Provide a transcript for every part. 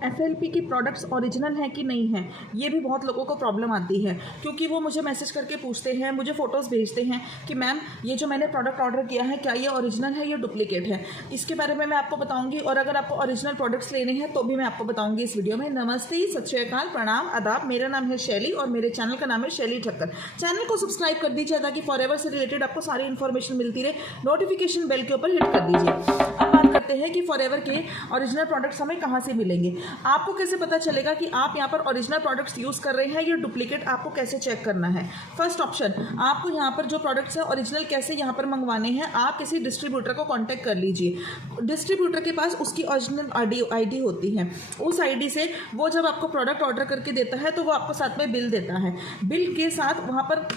FLP की products original हैं कि नहीं हैं, ये भी बहुत लोगों को प्रॉब्लम आती है, क्योंकि वो मुझे मैसेज करके पूछते हैं, मुझे फ़ोटोज़ भेजते हैं कि मैम ये जो मैंने प्रोडक्ट ऑर्डर किया है क्या ये ओरिजिनल है या डुप्लीकेट है। इसके बारे में मैं आपको बताऊंगी, और अगर आपको ओरिजिनल प्रोडक्ट्स लेने हैं तो भी मैं आपको बताऊंगी इस वीडियो में। नमस्ते, सत श्री अकाल, प्रणाम, आदाब। मेरा नाम है शैली और मेरे चैनल का नाम है शैली ठक्कर। चैनल को सब्सक्राइब कर दीजिए ताकि फॉरएवर से रिलेटेड आपको सारी इन्फॉर्मेशन मिलती रहे। नोटिफिकेशन बेल के ऊपर हिट कर दीजिए। अब बात करते हैं कि फॉरएवर के ओरिजिनल प्रोडक्ट्स हमें कहाँ से मिलेंगे। आपको कैसे पता चलेगा कि आप यहाँ पर ओरिजिनल प्रोडक्ट्स यूज़ कर रहे हैं या डुप्लीकेट, आपको कैसे चेक करना है। फर्स्ट ऑप्शन, आपको यहाँ पर जो प्रोडक्ट्स हैं ओरिजिनल कैसे यहाँ पर मंगवाने हैं, आप किसी डिस्ट्रीब्यूटर को कांटेक्ट कर लीजिए। डिस्ट्रीब्यूटर के पास उसकी ओरिजिनल आईडी होती है, उस आईडी से वो जब आपको प्रोडक्ट ऑर्डर करके देता है तो वो आपको साथ में बिल देता है। बिल के साथ वहाँ पर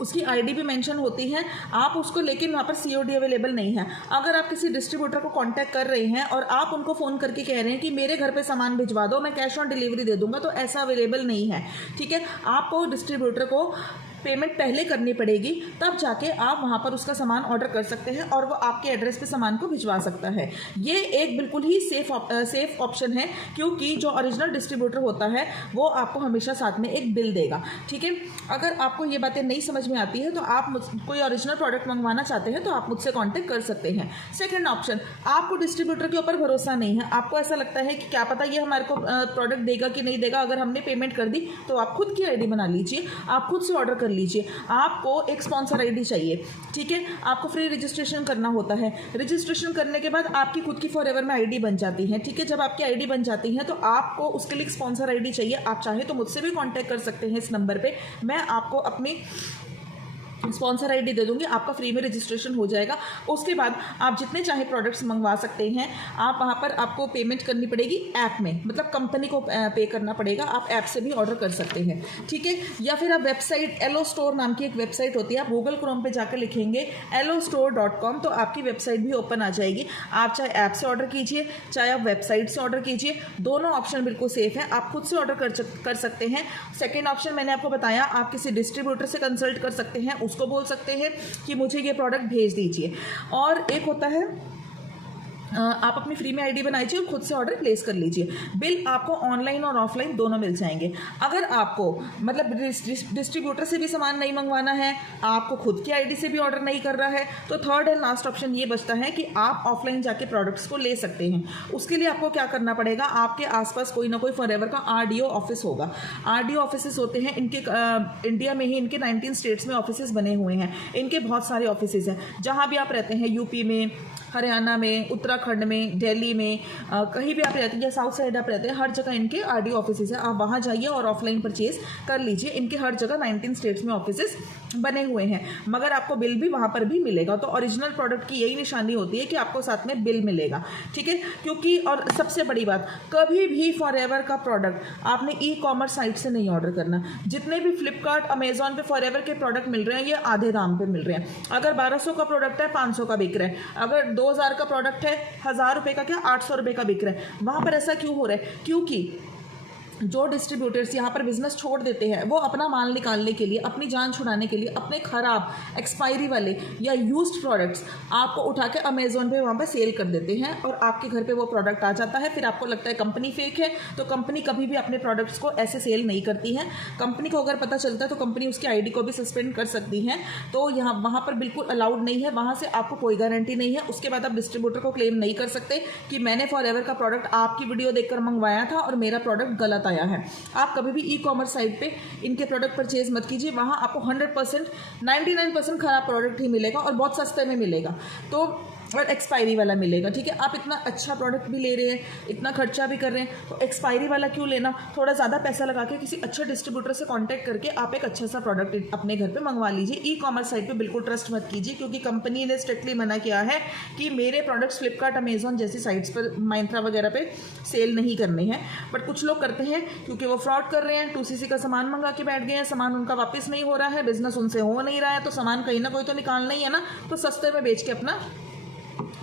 उसकी आईडी भी मेंशन होती है, आप उसको, लेकिन वहाँ पर COD अवेलेबल नहीं है। अगर आप किसी डिस्ट्रीब्यूटर को कांटेक्ट कर रहे हैं और आप उनको फ़ोन करके कह रहे हैं कि मेरे घर पे सामान भिजवा दो, मैं कैश ऑन डिलीवरी दे दूंगा, तो ऐसा अवेलेबल नहीं है। ठीक है, आपको डिस्ट्रीब्यूटर को पेमेंट पहले करनी पड़ेगी, तब जाके आप वहाँ पर उसका सामान ऑर्डर कर सकते हैं और वो आपके एड्रेस पे सामान को भिजवा सकता है। ये एक बिल्कुल ही सेफ ऑप्शन है, क्योंकि जो ओरिजिनल डिस्ट्रीब्यूटर होता है वो आपको हमेशा साथ में एक बिल देगा। ठीक है, अगर आपको ये बातें नहीं समझ में आती है तो आप कोई ओरिजिनल प्रोडक्ट मंगवाना चाहते हैं तो आप मुझसे कॉन्टैक्ट कर सकते हैं। सेकेंड ऑप्शन, आपको डिस्ट्रीब्यूटर के ऊपर भरोसा नहीं है, आपको ऐसा लगता है कि क्या पता ये हमारे को प्रोडक्ट देगा कि नहीं देगा, अगर हमने पेमेंट कर दी तो आप खुद की आईडी बना लीजिए, आप खुद से ऑर्डर कर लीजिए। आपको एक स्पॉन्सर आईडी चाहिए। ठीक है, आपको फ्री रजिस्ट्रेशन करना होता है। रजिस्ट्रेशन करने के बाद आपकी खुद की फॉरएवर में आईडी बन जाती है। ठीक है, जब आपकी आईडी बन जाती है तो आपको उसके लिए स्पॉन्सर आईडी चाहिए। आप चाहे तो मुझसे भी कांटेक्ट कर सकते हैं इस नंबर पे, मैं आपको अपनी स्पॉन्सर आईडी दे दूंगी, आपका फ्री में रजिस्ट्रेशन हो जाएगा। उसके बाद आप जितने चाहे प्रोडक्ट्स मंगवा सकते हैं। आप वहाँ पर आपको पेमेंट करनी पड़ेगी ऐप में, मतलब कंपनी को पे करना पड़ेगा, आप ऐप से भी ऑर्डर कर सकते हैं। ठीक है, या फिर आप वेबसाइट एलो स्टोर नाम की एक वेबसाइट होती है, आप गूगल क्रोम पे जाकर लिखेंगे ellostore.com तो आपकी वेबसाइट भी ओपन आ जाएगी। आप चाहे ऐप से ऑर्डर कीजिए, चाहे आप वेबसाइट से ऑर्डर कीजिए, दोनों ऑप्शन बिल्कुल सेफ है, आप खुद से ऑर्डर कर सकते हैं। सेकेंड ऑप्शन मैंने आपको बताया, आप किसी डिस्ट्रीब्यूटर से कंसल्ट कर सकते हैं, उसको बोल सकते हैं कि मुझे ये प्रोडक्ट भेज दीजिए। और एक होता है, आप अपनी फ्री में आईडी बनाइए और खुद से ऑर्डर प्लेस कर लीजिए। बिल आपको ऑनलाइन और ऑफलाइन दोनों मिल जाएंगे। अगर आपको मतलब डिस्ट्रीब्यूटर से भी सामान नहीं मंगवाना है, आपको खुद की आईडी से भी ऑर्डर नहीं कर रहा है, तो थर्ड एंड लास्ट ऑप्शन ये बचता है कि आप ऑफलाइन जाके प्रोडक्ट्स को ले सकते हैं। उसके लिए आपको क्या करना पड़ेगा, आपके आसपास कोई ना कोई फॉरएवर का RDO ऑफिस होगा। RDO ऑफिस होते हैं इनके, इंडिया में ही इनके 19 स्टेट्स में ऑफिस बने हुए हैं। इनके बहुत सारे ऑफिस हैं, जहाँ भी आप रहते हैं, यूपी में, हरियाणा में, उत्तराखंड में, दिल्ली में, कहीं भी आप रहते हैं या साउथ साइड आप रहते हैं, हर जगह इनके RDO ऑफिस हैं। आप वहाँ जाइए और ऑफलाइन परचेज कर लीजिए। इनके हर जगह 19 स्टेट्स में ऑफिस बने हुए हैं, मगर आपको बिल भी वहाँ पर भी मिलेगा। तो ओरिजिनल प्रोडक्ट की यही निशानी होती है कि आपको साथ में बिल मिलेगा। ठीक है, क्योंकि और सबसे बड़ी बात, कभी भी फॉरएवर का प्रोडक्ट आपने ई-कॉमर्स साइट से नहीं ऑर्डर करना। जितने भी फ्लिपकार्ट, अमेजॉन पे फॉरएवर के प्रोडक्ट मिल रहे हैं, ये आधे दाम पे मिल रहे हैं। अगर 1200 का प्रोडक्ट है, 500 का बिक रहा है। अगर 2000 का प्रोडक्ट है, 1000 रुपये का क्या, 800 रुपये का बिक रहा है। वहाँ पर ऐसा क्यों हो रहा है, क्योंकि जो डिस्ट्रीब्यूटर्स यहाँ पर बिजनेस छोड़ देते हैं, वो अपना माल निकालने के लिए, अपनी जान छुड़ाने के लिए, अपने खराब एक्सपायरी वाले या यूज्ड प्रोडक्ट्स आपको उठा के अमेजोन पे वहाँ पर सेल कर देते हैं और आपके घर पे वो प्रोडक्ट आ जाता है। फिर आपको लगता है कंपनी फेक है, तो कंपनी कभी भी अपने प्रोडक्ट्स को ऐसे सेल नहीं करती है। कंपनी को अगर पता चलता है तो कंपनी उसकी आईडी को भी सस्पेंड कर सकती है। तो यहाँ वहाँ पर बिल्कुल अलाउड नहीं है, वहाँ से आपको कोई गारंटी नहीं है। उसके बाद आप डिस्ट्रीब्यूटर को क्लेम नहीं कर सकते कि मैंने फॉरएवर का प्रोडक्ट आपकी वीडियो देखकर मंगवाया था और मेरा प्रोडक्ट गलत आया है। आप कभी भी ई-कॉमर्स साइट पे इनके प्रोडक्ट परचेज मत कीजिए, वहाँ आपको 100% 99% खराब प्रोडक्ट ही मिलेगा और बहुत सस्ते में मिलेगा, तो और एक्सपायरी वाला मिलेगा। ठीक है, आप इतना अच्छा प्रोडक्ट भी ले रहे हैं, इतना खर्चा भी कर रहे हैं, तो एक्सपायरी वाला क्यों लेना। थोड़ा ज़्यादा पैसा लगा के किसी अच्छे डिस्ट्रीब्यूटर से कांटेक्ट करके आप एक अच्छा सा प्रोडक्ट अपने घर पे मंगवा लीजिए। ई-कॉमर्स साइट पे बिल्कुल ट्रस्ट मत कीजिए, क्योंकि कंपनी ने स्ट्रिक्टली मना किया है कि मेरे प्रोडक्ट्स फ्लिपकार्ट, अमेजॉन जैसी साइट्स पर, माइंत्रा वगैरह पे सेल नहीं करने हैं। बट कुछ लोग करते हैं, क्योंकि वो फ्रॉड कर रहे हैं, 2CC का सामान मंगा के बैठ गए हैं, सामान उनका वापस नहीं हो रहा है, बिजनेस उनसे हो नहीं रहा है, तो सामान कहीं ना कोई तो निकालना ही है ना, तो सस्ते में बेच के अपना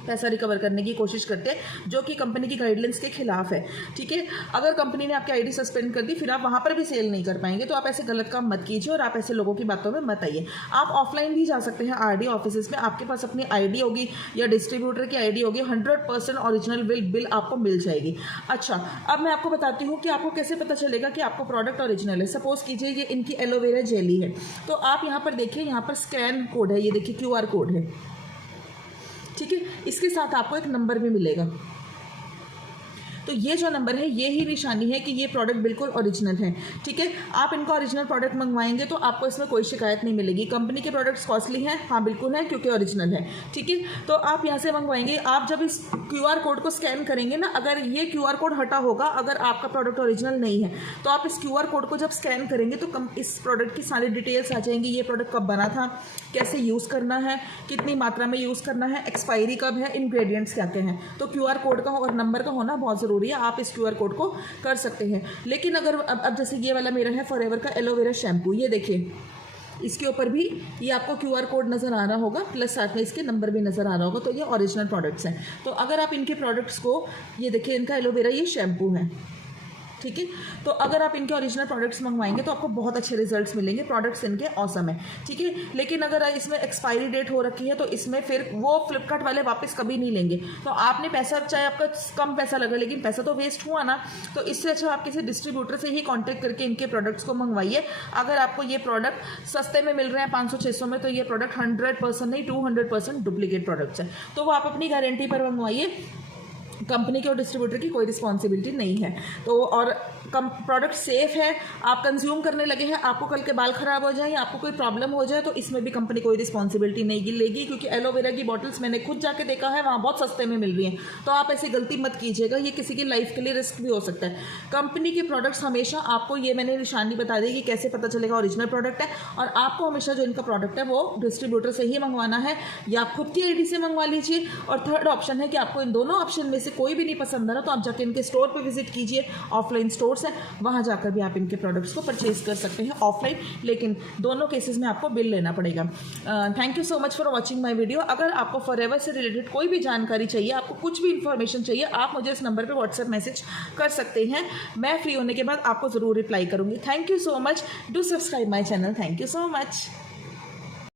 पैसा रिकवर करने की कोशिश करते हैं, जो कि कंपनी की गाइडलाइंस के खिलाफ है। ठीक है, अगर कंपनी ने आपकी आईडी सस्पेंड कर दी, फिर आप वहाँ पर भी सेल नहीं कर पाएंगे। तो आप ऐसे गलत काम मत कीजिए और आप ऐसे लोगों की बातों में मत आइए। आप ऑफलाइन भी जा सकते हैं आरडी ऑफिस में, आपके पास अपनी आईडी होगी या डिस्ट्रीब्यूटर की आईडी होगी, 100% ओरिजिनल बिल आपको मिल जाएगी। अच्छा, अब मैं आपको बताती हूँ कि आपको कैसे पता चलेगा कि आपको प्रोडक्ट ओरिजिनल है। सपोज कीजिए ये इनकी एलोवेरा जेली है, तो आप यहाँ पर देखिए, यहाँ पर स्कैन कोड है, ये देखिए QR कोड है। ठीक है, इसके साथ आपको एक नंबर भी मिलेगा। तो ये जो नंबर है, ये ही निशानी है कि ये प्रोडक्ट बिल्कुल ओरिजिनल है। ठीक है, आप इनका ओरिजिनल प्रोडक्ट मंगवाएंगे तो आपको इसमें कोई शिकायत नहीं मिलेगी। कंपनी के प्रोडक्ट्स कॉस्टली हैं, हाँ बिल्कुल है, क्योंकि ओरिजिनल है। ठीक है, तो आप यहाँ से मंगवाएंगे, आप जब इस QR कोड को स्कैन करेंगे ना, अगर ये QR कोड हटा होगा, अगर आपका प्रोडक्ट ओरिजिनल नहीं है, तो आप इस QR कोड को जब स्कैन करेंगे तो इस प्रोडक्ट की सारी डिटेल्स आ जाएंगी। ये प्रोडक्ट कब बना था, कैसे यूज़ करना है, कितनी मात्रा में यूज़ करना है, एक्सपायरी कब है, इंग्रेडिएंट्स क्या क्या हैं। तो QR कोड का और नंबर का होना बहुत ज़रूरी है। आप इस QR कोड को कर सकते हैं। लेकिन अगर अब जैसे ये वाला मेरा है फॉरएवर का एलोवेरा शैम्पू, ये देखिए, इसके ऊपर भी ये आपको QR कोड नज़र आ रहा होगा, प्लस साथ में इसके नंबर भी नज़र आ रहा होगा। तो ये ओरिजिनल प्रोडक्ट्स हैं। तो अगर आप इनके प्रोडक्ट्स को, ये देखिए इनका एलोवेरा ये शैम्पू है, ठीक है, तो अगर आप इनके ओरिजिनल प्रोडक्ट्स मंगवाएंगे तो आपको बहुत अच्छे रिजल्ट्स मिलेंगे। प्रोडक्ट्स इनके ऑसम है। ठीक है, लेकिन अगर इसमें एक्सपायरी डेट हो रखी है तो इसमें फिर वो फ्लिपकार्ट वाले वापस कभी नहीं लेंगे। तो आपने पैसा, चाहे आपका कम पैसा लगा, लेकिन पैसा तो वेस्ट हुआ ना। तो इससे अच्छा आप किसी डिस्ट्रीब्यूटर से ही कॉन्टैक्ट करके इनके प्रोडक्ट्स को मंगवाइए। अगर आपको ये प्रोडक्ट सस्ते में मिल रहे हैं 500-600 में, तो ये प्रोडक्ट 100% नहीं 200% डुप्लीकेट प्रोडक्ट्स हैं। तो वो आप अपनी गारंटी पर मंगवाइए, कंपनी के और डिस्ट्रीब्यूटर की कोई रिस्पॉन्सिबिलिटी नहीं है। तो और प्रोडक्ट सेफ है, आप कंज्यूम करने लगे हैं, आपको कल के बाल खराब हो जाए या आपको कोई प्रॉब्लम हो जाए, तो इसमें भी कंपनी कोई रिस्पॉन्सिबिलिटी नहीं लेगी, क्योंकि एलोवेरा की बॉटल्स मैंने खुद जाके देखा है, वहाँ बहुत सस्ते में मिल रही हैं। तो आप ऐसी गलती मत कीजिएगा, ये किसी की लाइफ के लिए रिस्क भी हो सकता है। कंपनी के प्रोडक्ट्स हमेशा आपको, ये मैंने निशानी बता दी कि कैसे पता चलेगा ओरिजिनल प्रोडक्ट है। और आपको हमेशा जो इनका प्रोडक्ट है वो डिस्ट्रीब्यूटर से ही मंगवाना है, या आप खुद की आईडी से मंगवा लीजिए। और थर्ड ऑप्शन है कि आपको इन दोनों ऑप्शन में से कोई भी नहीं पसंद आ रहा, तो आप जाके इनके स्टोर पे विजिट कीजिए। ऑफलाइन स्टोर्स हैं, वहाँ जाकर भी आप इनके प्रोडक्ट्स को परचेज कर सकते हैं ऑफलाइन, लेकिन दोनों केसेस में आपको बिल लेना पड़ेगा। Thank you so much for watching my video. अगर आपको फॉरएवर से रिलेटेड कोई भी जानकारी चाहिए, आपको कुछ भी इन्फॉर्मेशन चाहिए, आप मुझे इस नंबर पर व्हाट्सएप मैसेज कर सकते हैं। मैं फ्री होने के बाद आपको ज़रूर रिप्लाई करूँगी। Thank you so much. Do subscribe my channel. Thank you so much.